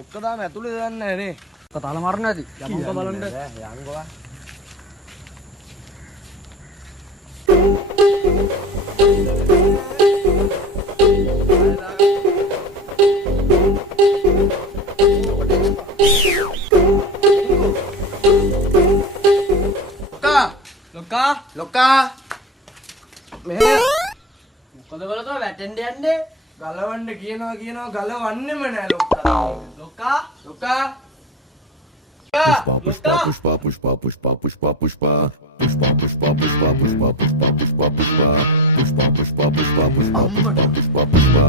ලොක්ක තාම ඇතුලේ දන්නේ නැහැ නේ. කතාල මරන්න ඇති. යමුකෝ බලන්න. යන්ගෝ. ලොක්කා මෙහෙ මොකද බලතෝ වැටෙන්න යන්නේ? ගලවන්න කියනවා ගලවන්නෙම නෑ ලොක්කා. Pushpa, pushpa, pushpa, pushpa, pushpa, pushpa, pushpa, pushpa, pushpa, pushpa, pushpa, pushpa, pushpa, pushpa, pushpa, pushpa, pushpa, pushpa, pushpa,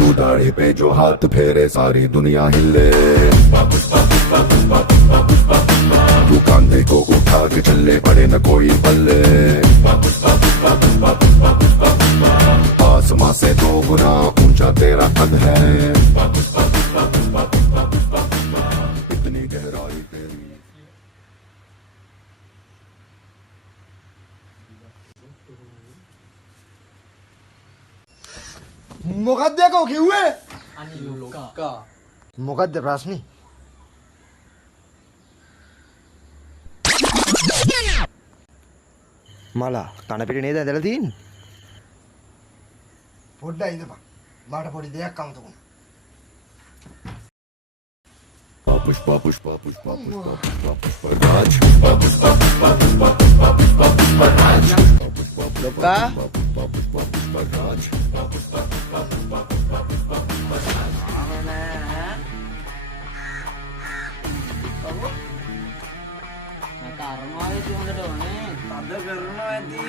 तू दाढ़ी पे जो हाथ फेरे सारी दुनिया हिले तू कांधे को उठा के चले पड़े न कोई पल्ले आसमां से 2 गुना ऊंचा तेरा कद है इतनी गहराई तेरी මොකක්ද යකෝ කිව්වේ? අනේ ලොක්කා. මොකක්ද ප්‍රශ්නේ? මලා කන පිට නේද ඇදලා තියෙන්නේ? පොඩ්ඩයි ඉඳපන්. මාට පොඩි දෙයක් අමතක වුණා. पुष्पा पुष्पा पुष्पा पुष्पा पुष्पा पुष्पा राज पुष्पा पुष्पा पुष्पा पुष्पा पुष्पा पुष्पा पुष्पा राज पुष्पा पुष्पा पुष्पा पुष्पा पुष्पा राज पुष्पा पुष्पा पुष्पा पुष्पा पुष्पा पुष्पा राज තරමාවේ හොඳට ඕනේ. අද කරනවා ඇති.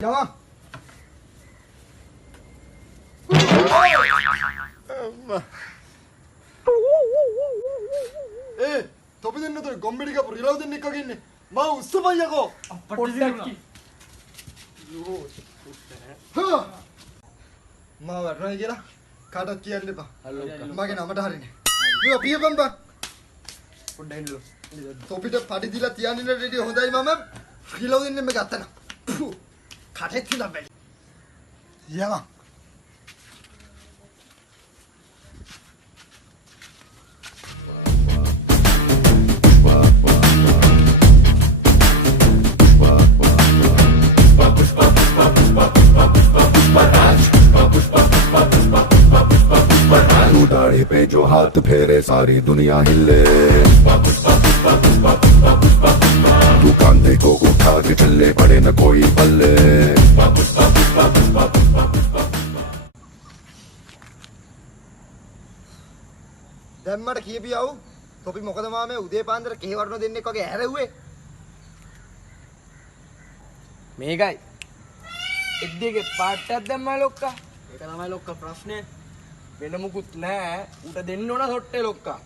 Jawa. topi දෙන්න තෝ ගොම්බිඩි කපු රිලව් දෙන්න එක්ක ගින්නේ මම උස්සපයියකෝ පොඩ්ඩක් හා මම වරනවා කියලා කාටවත් කියන්න එපා මගේ නමට හරිනේ මේ පියපම් බං පොඩ්ඩක් ඉන්නලු තොපිට පඩි දීලා තියන්න ඉන්න රෙඩි හොඳයි මම රිලව් දෙන්න මේ ගත්තා නා කටෙත් තියලා බැලි යවා तू दाढ़ी पे जो हाथ फेरे सारी दुनिया हिले तू कांधे को उठा के चले पड़े न कोई पल्ले දැම්මට කියපියව තොපි මොකද මාමේ උදේ පාන්දර කෙහෙවරන දෙන්නෙක් වගේ ඇහැරෙව්වේ මේකයි එද්දේගේ පාට්ටයක් දැම්මා ලොක්කා ඒක තමයි ලොක්කා ප්‍රශ්නේ. වෙන මුකුත් නෑ උට දෙන්න ඕන හොට්ටේ ලොක්කා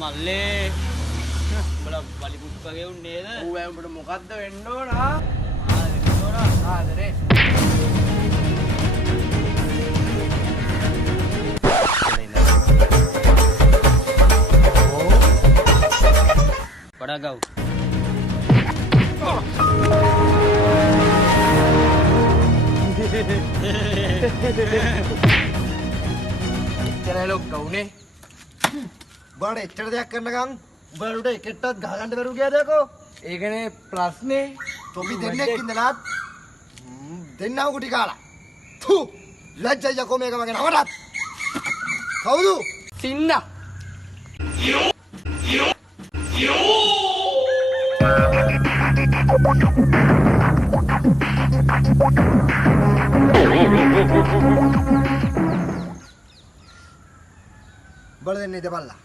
මල්ලේ උඹලා බලි පුට්ටගේ උන්නේ නේද? ඌ උඹට මොකද්ද වෙන්න ඕන ආදරේ වඩා ගව්. එච්චරයි ලොක්කා උනේ උඹට එච්චර දෙයක් කරන ගමන් උඹලට එකෙක්ටත් ගහගන්න බැරුව ගියාද යකෝ ඒකනේ ප්‍රශ්නේ තොපි දෙන්නෙක් ඉඳලාත් දෙන්නව කුටි කාලා තු ලැජ්ජයි යකෝ මේක මගේ නමටත් කවුද සින්න බල දෙන්නේ දෙපල්ලා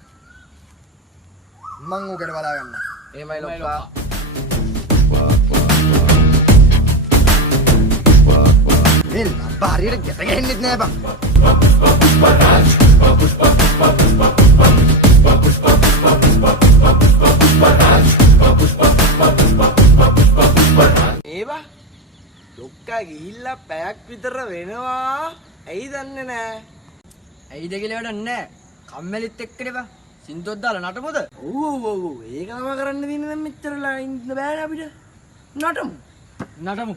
මං උකට බලා ගන්න එහෙමයි ලොක්කා భార్యకి గెట్టగైంది బా ඒවා ලොක්කා ගිහිල්ලා පැයක් විතර වෙනවා. ඇයි දන්නේ නෑ. ඇයිද කියලා වැඩක් නෑ. කම්මැලිත් එක්කනේ බා. සින්දුවක් දාලා නටමුද? ඔව් ඒක තමයි කරන්න තියෙන්නේ. දැන් මෙච්චරලා ඉන්න බෑනේ අපිට. නටමු. නටමු.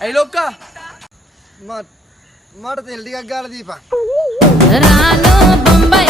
ඇයි ලොක්කා මට තෙල් ටිකක් ගාලා දීපන් రాను బొంబాయి